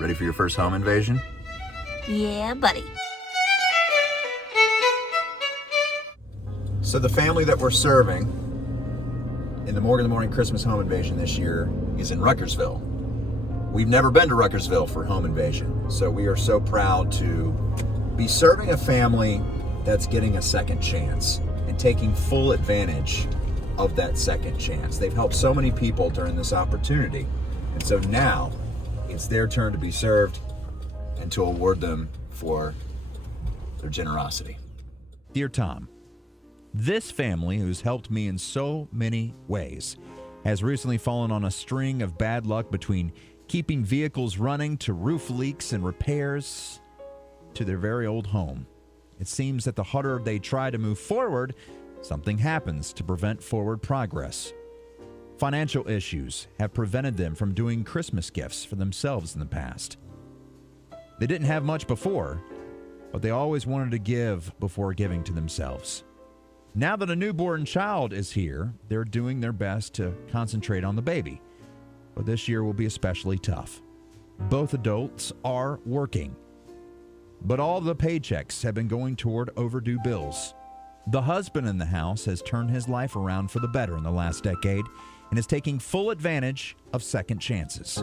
Ready for your first home invasion? Yeah, buddy. So the family that we're serving in the Morgan in the Morning Christmas home invasion this year is in Ruckersville. We've never been to Ruckersville for home invasion, so we are so proud to be serving a family that's getting a second chance and taking full advantage of that second chance. They've helped so many people during this opportunity, and so now it's their turn to be served and to award them for their generosity. Dear Tom, this family, who's helped me in so many ways, has recently fallen on a string of bad luck between keeping vehicles running to roof leaks and repairs to their very old home. It seems that the harder they try to move forward, something happens to prevent forward progress. Financial issues have prevented them from doing Christmas gifts for themselves in the past. They didn't have much before, but they always wanted to give before giving to themselves. Now that a newborn child is here, they're doing their best to concentrate on the baby. But this year will be especially tough. Both adults are working, but all the paychecks have been going toward overdue bills. The husband in the house has turned his life around for the better in the last decade and is taking full advantage of second chances.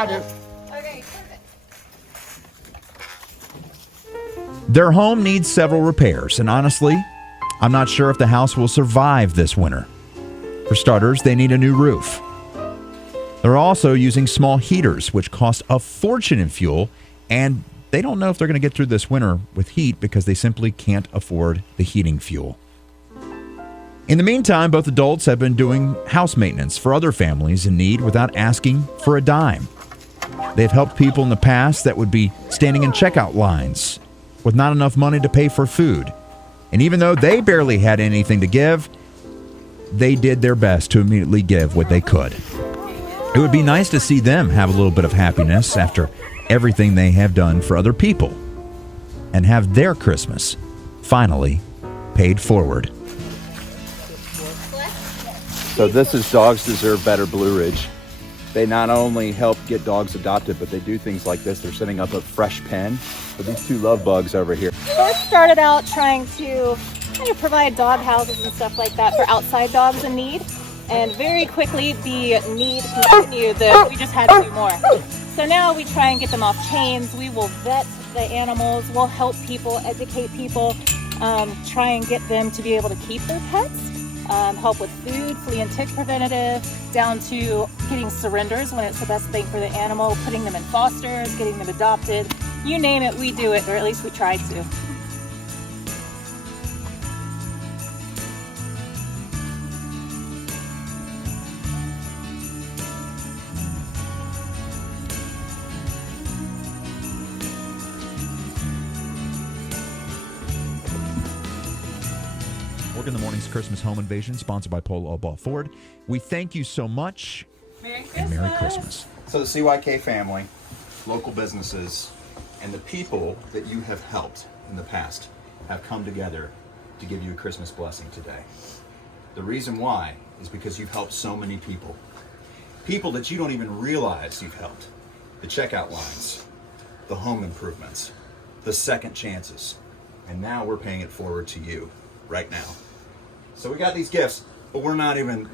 Okay, perfect. Their home needs several repairs, and honestly, I'm not sure if the house will survive this winter. For starters, they need a new roof. They're also using small heaters, which cost a fortune in fuel, and they don't know if they're going to get through this winter with heat because they simply can't afford the heating fuel. In the meantime, both adults have been doing house maintenance for other families in need without asking for a dime. They've helped people in the past that would be standing in checkout lines with not enough money to pay for food. And even though they barely had anything to give, they did their best to immediately give what they could. It would be nice to see them have a little bit of happiness after everything they have done for other people and have their Christmas finally paid forward. So this is Dogs Deserve Better Blue Ridge. They not only help get dogs adopted, but they do things like this. They're setting up a fresh pen for these two love bugs over here. First started out trying to kind of provide dog houses and stuff like that for outside dogs in need. And very quickly the need continued that we just had to do more. So now we try and get them off chains. We will vet the animals. We'll help people, educate people, try and get them to be able to keep their pets. Help with food, flea and tick preventative, down to getting surrenders when it's the best thing for the animal, putting them in fosters, getting them adopted. You name it, we do it, or at least we try to. Morgan in the Morning's Christmas Home Invasion, sponsored by Polo Ball Ford. We thank you so much. Merry Christmas. And Merry Christmas. So the CYK family, local businesses, and the people that you have helped in the past have come together to give you a Christmas blessing today. The reason why is because you've helped so many people. People that you don't even realize you've helped. The checkout lines, the home improvements, the second chances. And now we're paying it forward to you right now. So we got these gifts, but we're not even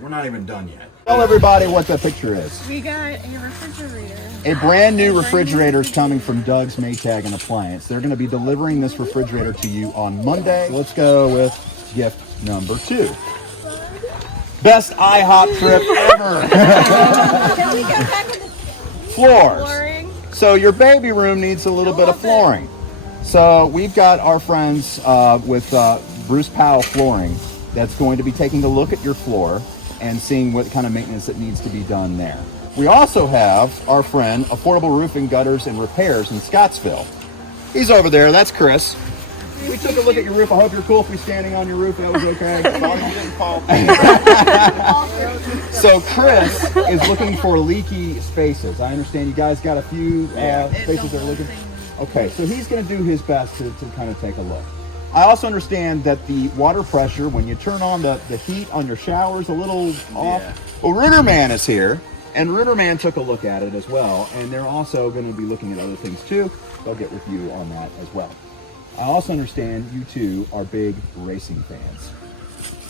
done yet. Tell everybody what the picture is. We got a refrigerator. A brand new refrigerator is coming from Doug's Maytag and Appliance. They're going to be delivering this refrigerator to you on Monday. Let's go with gift number 2. Best IHOP trip ever. Floors. Flooring. So your baby room needs a little bit of flooring. So we've got our friends with Bruce Powell Flooring that's going to be taking a look at your floor and seeing what kind of maintenance that needs to be done there. We also have our friend Affordable Roofing, Gutters, and Repairs in Scottsville. He's over there. That's Chris. We took a look at your roof. I hope you're cool if we're standing on your roof. That was okay. As long as you didn't fall. So Chris is looking for leaky spaces. I understand you guys got a few spaces that are leaking. Okay, so he's going to do his best to kind of take a look. I also understand that the water pressure, when you turn on the heat on your shower, is a little off. Well, Ritterman is here, and Ritterman took a look at it as well, and they're also going to be looking at other things too. They'll get with you on that as well. I also understand you two are big racing fans.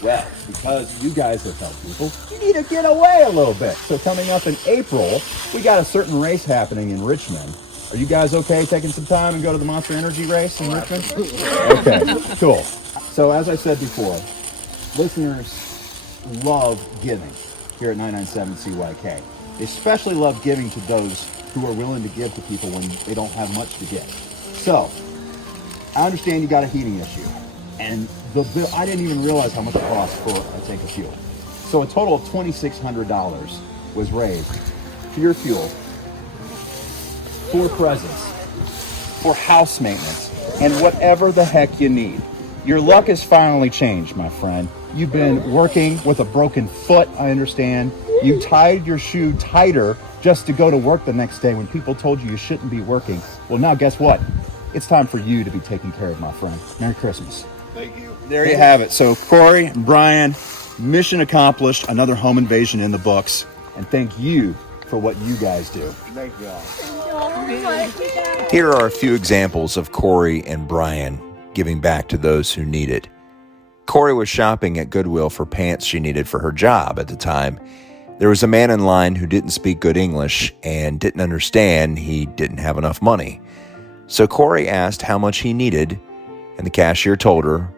Well, because you guys have helped people, you need to get away a little bit. So coming up in April, we got a certain race happening in Richmond. Are you guys okay taking some time and go to the Monster Energy race in Richmond? Okay, cool. So as I said before, listeners love giving here at 99.7 CYK. They especially love giving to those who are willing to give to people when they don't have much to give. So, I understand you got a heating issue, and the bill, I didn't even realize how much it cost for a tank of fuel. So a total of $2,600 was raised for your fuel, for presents, for house maintenance, and whatever the heck you need. Your luck has finally changed, my friend. You've been working with a broken foot, I understand. You tied your shoe tighter just to go to work the next day when people told you shouldn't be working. Well, now guess what? It's time for you to be taken care of, my friend. Merry Christmas. Thank you. There you have it. So Corey and Brian, mission accomplished. Another home invasion in the books. And thank you for what you guys do. Thank y'all. Here are a few examples of Corey and Brian giving back to those who need it. Corey was shopping at Goodwill for pants she needed for her job at the time. There was a man in line who didn't speak good English and didn't understand he didn't have enough money. So Corey asked how much he needed, and the cashier told her.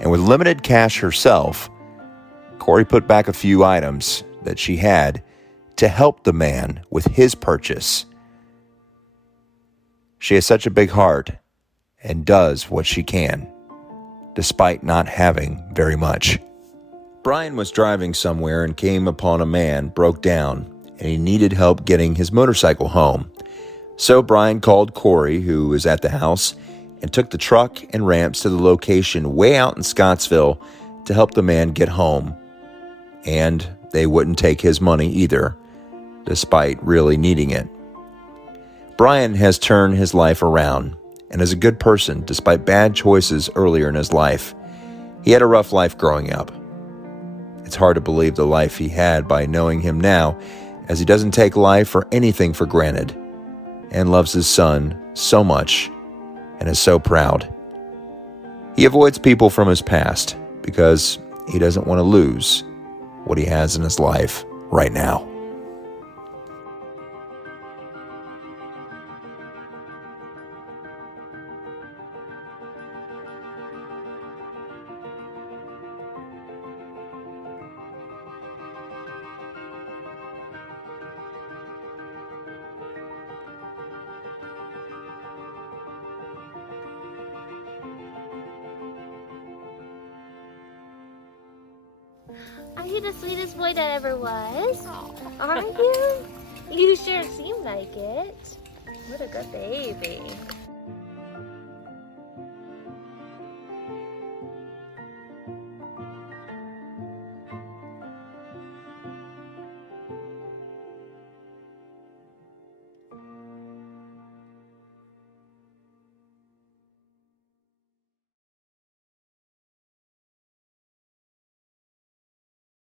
And with limited cash herself, Corey put back a few items that she had to help the man with his purchase. She has such a big heart and does what she can, despite not having very much. Brian was driving somewhere and came upon a man broke down, and he needed help getting his motorcycle home. So Brian called Corey, who was at the house, and took the truck and ramps to the location way out in Scottsville to help the man get home. And they wouldn't take his money either, despite really needing it. Brian has turned his life around and is a good person despite bad choices earlier in his life. He had a rough life growing up. It's hard to believe the life he had by knowing him now, as he doesn't take life or anything for granted and loves his son so much and is so proud. He avoids people from his past because he doesn't want to lose what he has in his life right now. Are you the sweetest boy that ever was? Aren't you? You sure seem like it. What a good baby.